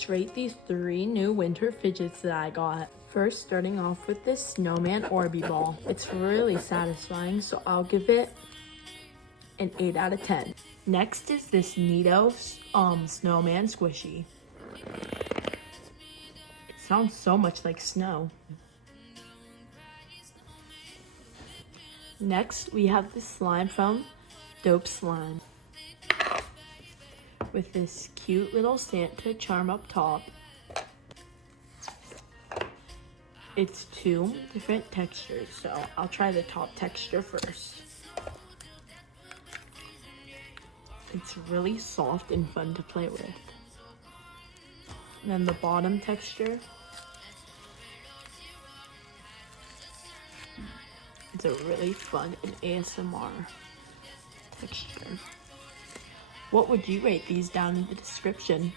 let's rate these 3 new winter fidgets that I got. First, starting off with this snowman Orby ball. It's really satisfying, so I'll give it an 8 out of 10. Next is this Neato snowman squishy. It sounds so much like snow. Next, we have this slime from Dope Slime with this cute little Santa charm up top. It's 2 different textures, so I'll try the top texture first. It's really soft and fun to play with. And then the bottom texture, it's a really fun and ASMR texture. What would you rate these down in the description?